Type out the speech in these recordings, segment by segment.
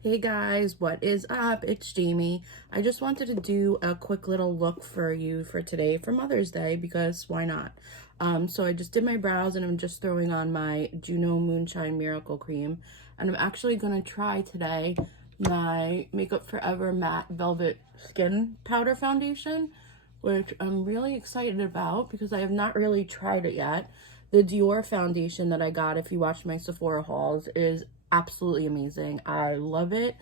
Hey guys, what is up? It's Jamie. I just wanted to do a quick little look for you for today for Mother's Day because why not? So I just did my brows and I'm just throwing on my Juno Moonshine Miracle Cream, and I'm actually gonna try today my Makeup Forever Matte Velvet Skin Powder Foundation, which I'm really excited about because I have not really tried it yet. The Dior foundation that I got, if you watch my Sephora hauls, is absolutely amazing. I love it.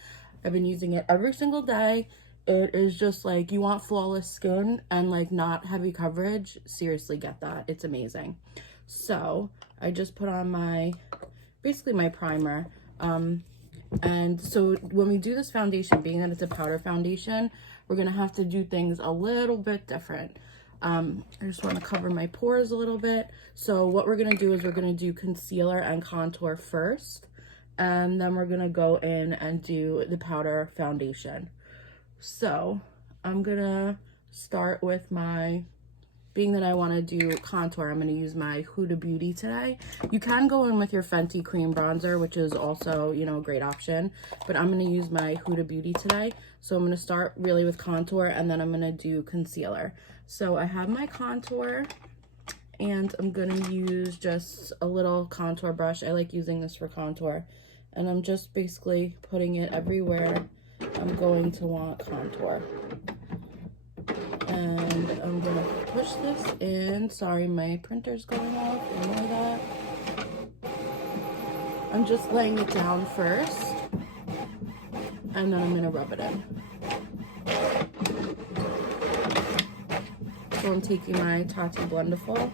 I've been using it every single day. It is just like, you want flawless skin and like not heavy coverage, seriously get that. It's amazing. So I just put on basically my primer. And so when we do this foundation, being that it's a powder foundation, we're gonna have to do things a little bit different. I just want to cover my pores a little bit. So what we're gonna do is we're gonna do concealer and contour first, and then we're gonna go in and do the powder foundation. So I'm gonna start with being that I want to do contour, I'm going to use my Huda Beauty today. You can go in with your Fenty cream bronzer, which is also, a great option, but I'm going to use my Huda Beauty today. So I'm going to start really with contour, and then I'm going to do concealer. So I have my contour, and I'm going to use just a little contour brush. I like using this for contour, and I'm just basically putting it everywhere I'm going to want contour. And I'm gonna push this in. Sorry, my printer's going off. Ignore that. I'm just laying it down first, and then I'm gonna rub it in. So I'm taking my Tati Blendiful,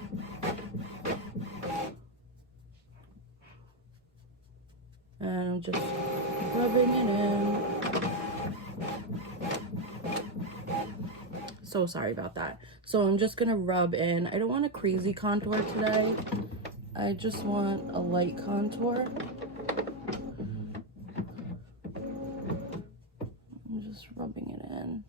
and I'm just rubbing it in. So sorry about that. So I'm just gonna rub in. I don't want a crazy contour today. I just want a light contour. I'm just rubbing it in.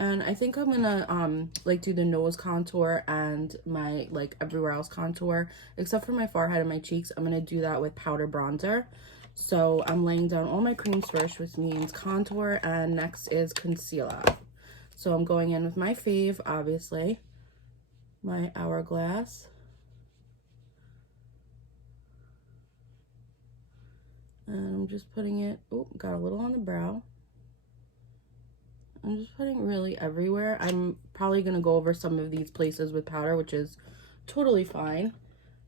And I think I'm gonna like do the nose contour and my like everywhere else contour, except for my forehead and my cheeks. I'm gonna do that with powder bronzer. So I'm laying down all my creams first, which means contour, and next is concealer. So I'm going in with my fave, obviously, my Hourglass. And I'm just putting it, oh, got a little on the brow. I'm just putting really everywhere. I'm probably going to go over some of these places with powder, which is totally fine.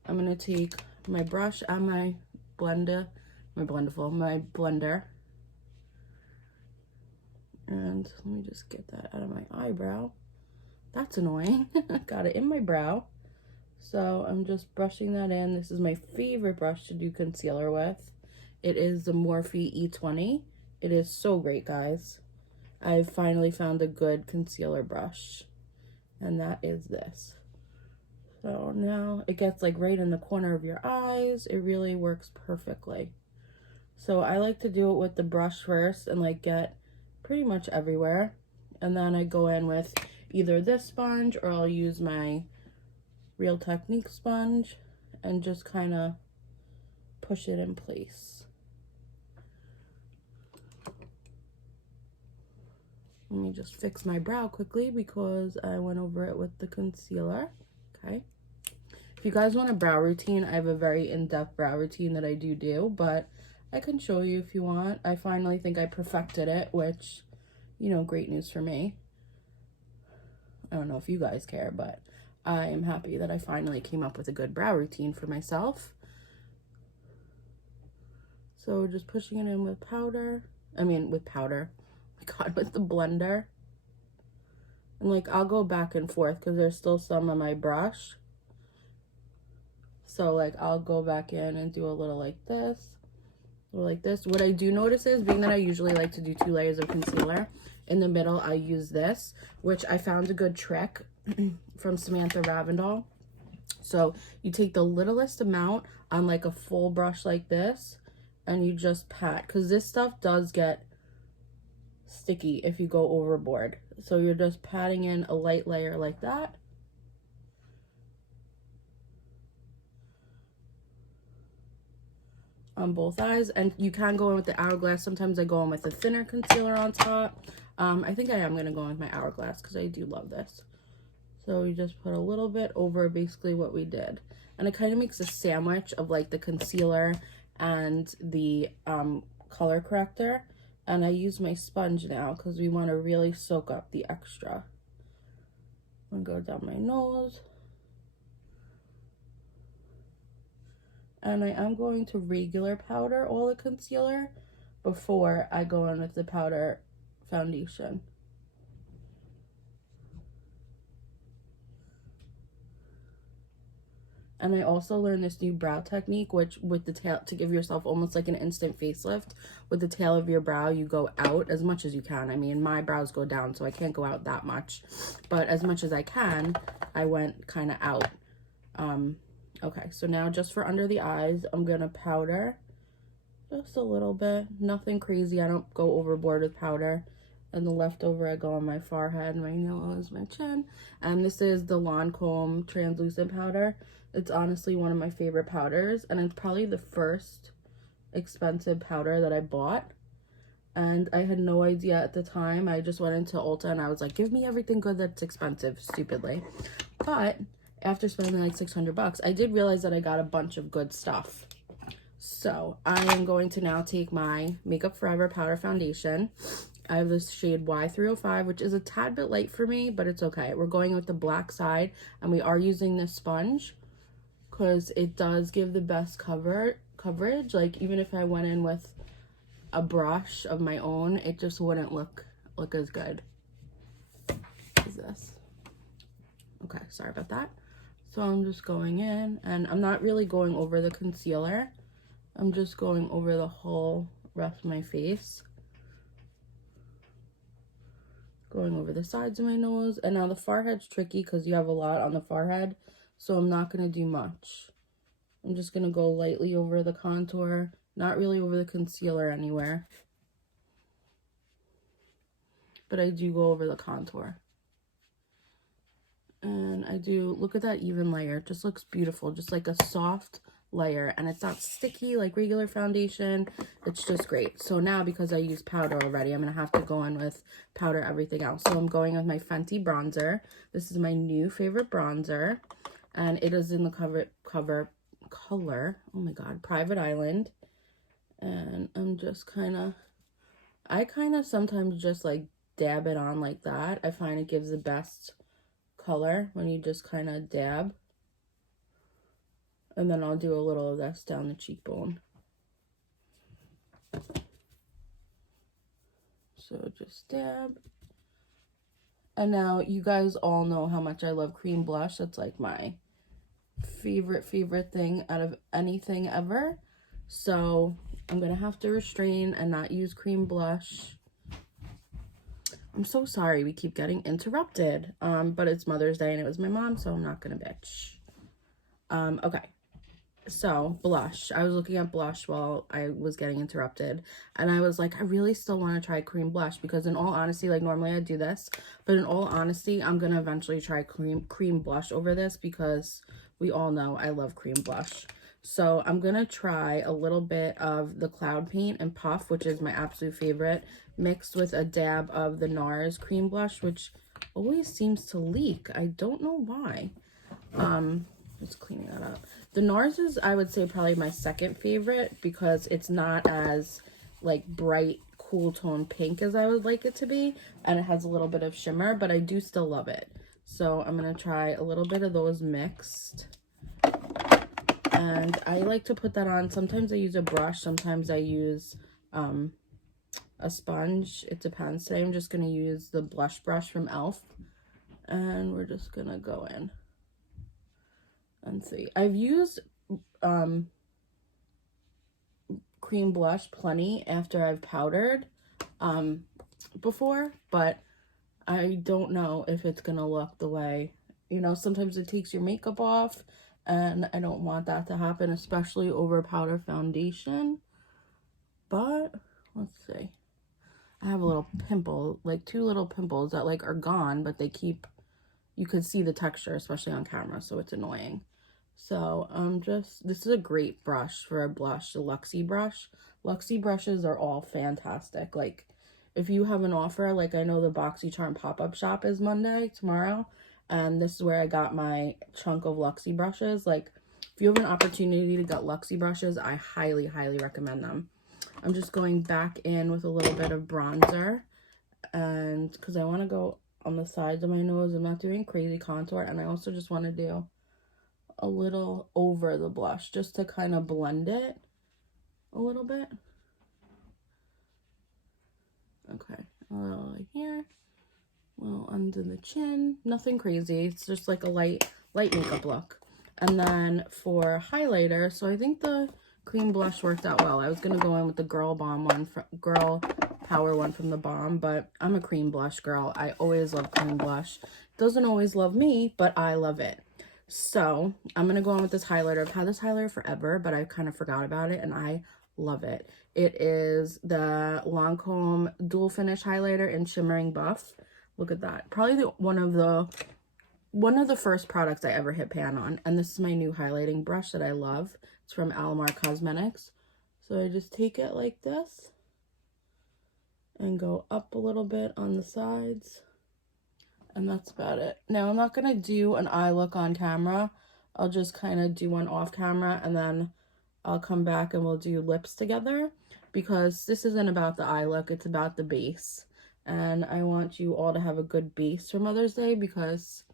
I'm going to take my brush and my blender, my blender. And let me just get that out of my eyebrow. That's annoying. Got it in my brow. So I'm just brushing that in. This is my favorite brush to do concealer with. It is the Morphe E20. It is so great, guys. I've finally found a good concealer brush, and that is this. So now it gets like right in the corner of your eyes. It really works perfectly. So I like to do it with the brush first and like get pretty much everywhere, and then I go in with either this sponge or I'll use my Real Technique sponge and just kind of push it in place. Let me just fix my brow quickly because I went over it with the concealer. Okay. If you guys want a brow routine, I have a very in-depth brow routine that I do, but I can show you if you want. I finally think I perfected it, which, great news for me. I don't know if you guys care, but I am happy that I finally came up with a good brow routine for myself. So just pushing it in with powder. God, with the blender. And like I'll go back and forth because there's still some on my brush. So like I'll go back in and do a little like this, or like this. What I do notice is, being that I usually like to do 2 layers of concealer, in the middle I use this, which I found a good trick from Samantha Ravindall. So you take the littlest amount on like a full brush like this, and you just pat, because this stuff does get sticky if you go overboard. So you're just patting in a light layer like that. on both eyes. And you can go in with the Hourglass. Sometimes I go in with a thinner concealer on top. I think I am going to go in with my Hourglass because I do love this. So we just put a little bit over basically what we did. And it kind of makes a sandwich of like the concealer and the color corrector. And I use my sponge now because we want to really soak up the extra. I'm going to go down my nose. And I am going to regular powder all the concealer before I go in with the powder foundation. And I also learned this new brow technique, which with the tail, to give yourself almost like an instant facelift. With the tail of your brow, you go out as much as you can. I mean, my brows go down, so I can't go out that much. But as much as I can, I went kind of out. Okay, so now just for under the eyes, I'm going to powder just a little bit. Nothing crazy. I don't go overboard with powder. And the leftover I go on my forehead, my nose, my chin. And this is the Lancome translucent powder. It's honestly one of my favorite powders, and it's probably the first expensive powder that I bought. And I had no idea at the time. I just went into Ulta and I was like, give me everything good that's expensive, stupidly. But after spending like 600 bucks, I did realize that I got a bunch of good stuff. So I am going to now take my Makeup Forever powder foundation. I have this shade Y305, which is a tad bit light for me, but it's okay. We're going with the black side, and we are using this sponge because it does give the best coverage. Like, even if I went in with a brush of my own, it just wouldn't look as good as this. Okay, sorry about that. So I'm just going in, and I'm not really going over the concealer. I'm just going over the whole rest of my face. Going over the sides of my nose. And now the forehead's tricky because you have a lot on the forehead. So I'm not going to do much. I'm just going to go lightly over the contour. Not really over the concealer anywhere. But I do go over the contour. And I do, look at that even layer. It just looks beautiful. Just like a soft layer. And it's not sticky like regular foundation. It's just great. So now, because I use powder already, I'm going to have to go in with powder everything else. So I'm going with my Fenty bronzer. This is my new favorite bronzer. And it is in the color, oh my god, Private Island. And I'm just I kind of sometimes just like dab it on like that. I find it gives the best color when you just kind of dab. And then I'll do a little of this down the cheekbone. So just dab. And now you guys all know how much I love cream blush. That's like my favorite thing out of anything ever. So I'm gonna have to restrain and not use cream blush. I'm so sorry we keep getting interrupted. But it's Mother's Day and it was my mom, so I'm not gonna bitch. Okay. So blush. I was looking at blush while I was getting interrupted, and I was like, I really still want to try cream blush because in all honesty, like normally I do this, but in all honesty, I'm gonna eventually try cream blush over this because we all know I love cream blush. So I'm gonna try a little bit of the Cloud Paint and Puff, which is my absolute favorite, mixed with a dab of the NARS cream blush, which always seems to leak. I don't know why. Just cleaning that up. The NARS is, I would say, probably my second favorite because it's not as like bright, cool tone pink as I would like it to be, and it has a little bit of shimmer, but I do still love it. So I'm gonna try a little bit of those mixed, and I like to put that on. Sometimes I use a brush, sometimes I use a sponge. It depends. Today I'm just gonna use the blush brush from e.l.f. and we're just gonna go in and see. I've used cream blush plenty after I've powdered before, but I don't know if it's gonna look the way, you know, sometimes it takes your makeup off, and I don't want that to happen, especially over powder foundation. But let's see. I have a little pimple, like 2 little pimples that like are gone, but they keep, you could see the texture, especially on camera, so it's annoying. So this is a great brush for a blush, the Luxie brush. Luxie brushes are all fantastic. Like, if you have an offer, like I know the BoxyCharm pop-up shop is Monday, tomorrow, and this is where I got my chunk of Luxie brushes. Like, if you have an opportunity to get Luxie brushes, I highly, highly recommend them. I'm just going back in with a little bit of bronzer, and because I want to go on the sides of my nose. I'm not doing crazy contour, and I also just want to do a little over the blush just to kind of blend it a little bit. Okay, a little like here, a little under the chin, nothing crazy. It's just like a light makeup look. And then for highlighter, so I think the cream blush worked out well. I was gonna go in with the Girl Power one from the Balm, but I'm a cream blush girl. I always love cream blush. Doesn't always love me, but I love it. So I'm going to go on with this highlighter. I've had this highlighter forever, but I kind of forgot about it, and I love it. It is the Lancome Dual Finish Highlighter in Shimmering Buff. Look at that. Probably one of the first products I ever hit pan on. And this is my new highlighting brush that I love. It's from Alamar Cosmetics. So I just take it like this and go up a little bit on the sides. And that's about it. Now, I'm not going to do an eye look on camera. I'll just kind of do one off camera, and then I'll come back and we'll do lips together, because this isn't about the eye look, it's about the base. And I want you all to have a good base for Mother's Day, because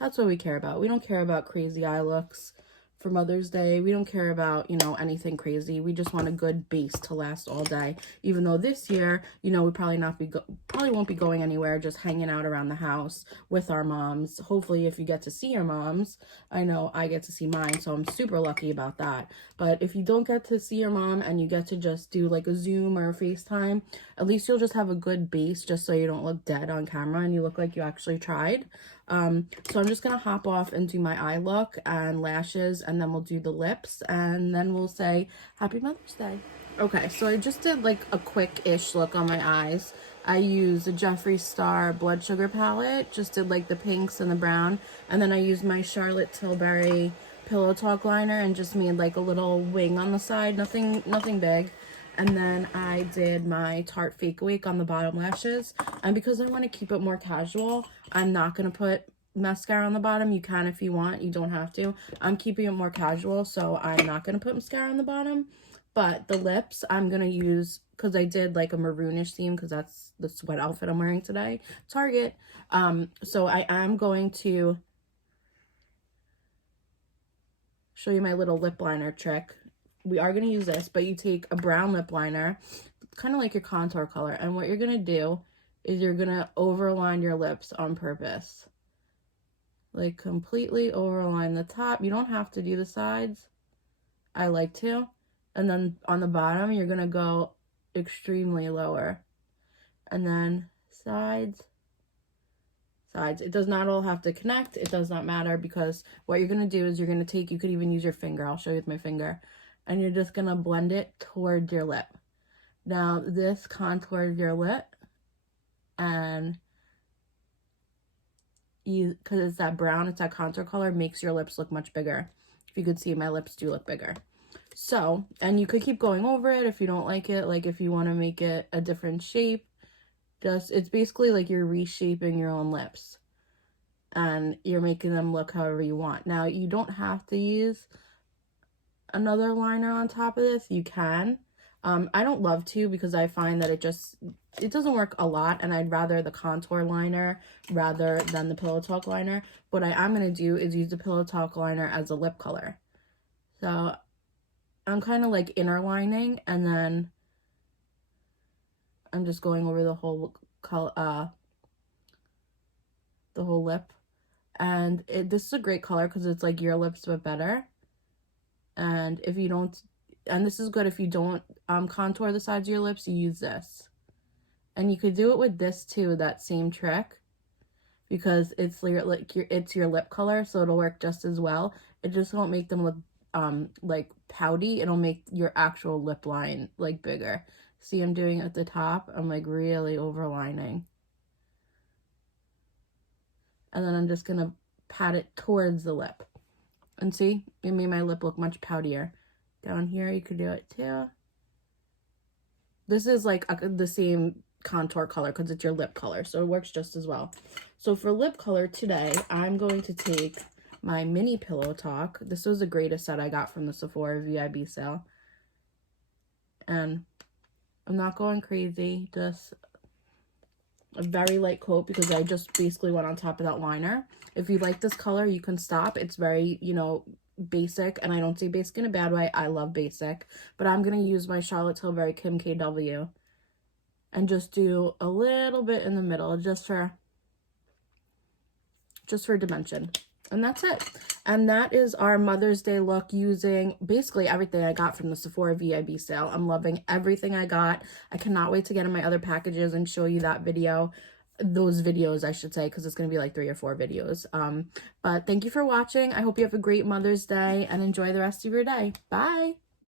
that's what we care about. We don't care about crazy eye looks for Mother's Day. We don't care about, anything crazy. We just want a good base to last all day. Even though this year, we probably won't be going anywhere, just hanging out around the house with our moms. Hopefully, if you get to see your moms, I know I get to see mine, so I'm super lucky about that. But if you don't get to see your mom and you get to just do like a Zoom or a FaceTime, at least you'll just have a good base, just so you don't look dead on camera and you look like you actually tried. So I'm just gonna hop off and do my eye look and lashes, and then we'll do the lips, and then we'll say Happy Mother's Day. Okay, so I just did like a quick-ish look on my eyes. I used a Jeffree Star Blood Sugar palette, just did like the pinks and the brown, and then I used my Charlotte Tilbury Pillow Talk liner and just made like a little wing on the side, nothing big. And then I did my Tarte Fake Awake on the bottom lashes. And because I want to keep it more casual, I'm not going to put mascara on the bottom. You can if you want. You don't have to. I'm keeping it more casual, so I'm not going to put mascara on the bottom. But the lips, I'm going to use, because I did like a maroonish theme, because that's the sweat outfit I'm wearing today. Target. So I am going to show you my little lip liner trick. We are going to use this, but you take a brown lip liner, kind of like your contour color, and what you're going to do is you're going to overline your lips on purpose. Like, completely overline the top. You don't have to do the sides. I like to. And then on the bottom, you're going to go extremely lower. And then sides. It does not all have to connect. It does not matter, because what you're going to do is you're going to take, you could even use your finger. I'll show you with my finger. And you're just going to blend it towards your lip. Now, this contours your lip, and because it's that brown, it's that contour color, makes your lips look much bigger. If you could see, my lips do look bigger. So, and you could keep going over it if you don't like it. Like, if you want to make it a different shape, it's basically like you're reshaping your own lips. And you're making them look however you want. Now, you don't have to use another liner on top of this. You can. I don't love to, because I find that it doesn't work a lot, and I'd rather the contour liner rather than the Pillow Talk liner. What I am going to do is use the Pillow Talk liner as a lip color. So I'm kind of like inner lining, and then I'm just going over the whole color, the whole lip. And this is a great color, because it's like your lips but better. And if you don't, and this is good if you don't contour the sides of your lips, you use this. And you could do it with this too, that same trick, because it's your lip color, so it'll work just as well. It just won't make them look like pouty. It'll make your actual lip line like bigger. See, I'm doing it at the top. I'm like really overlining. And then I'm just gonna pat it towards the lip. And see, it made my lip look much poutier. Down here, you could do it too. This is like the same contour color because it's your lip color, so it works just as well. So for lip color today, I'm going to take my mini Pillow Talk. This was the greatest set I got from the Sephora VIB sale. And I'm not going crazy, just a very light coat because I just basically went on top of that liner. If you like this color, you can stop. It's very, you know, basic, and I don't say basic in a bad way. I love basic, but I'm going to use my Charlotte Tilbury Kim KW and just do a little bit in the middle just for dimension. And that's it. And that is our Mother's Day look using basically everything I got from the Sephora VIB sale. I'm loving everything I got. I cannot wait to get in my other packages and show you that video. Those videos, I should say, because it's going to be like 3 or 4 videos. But thank you for watching. I hope you have a great Mother's Day and enjoy the rest of your day. Bye!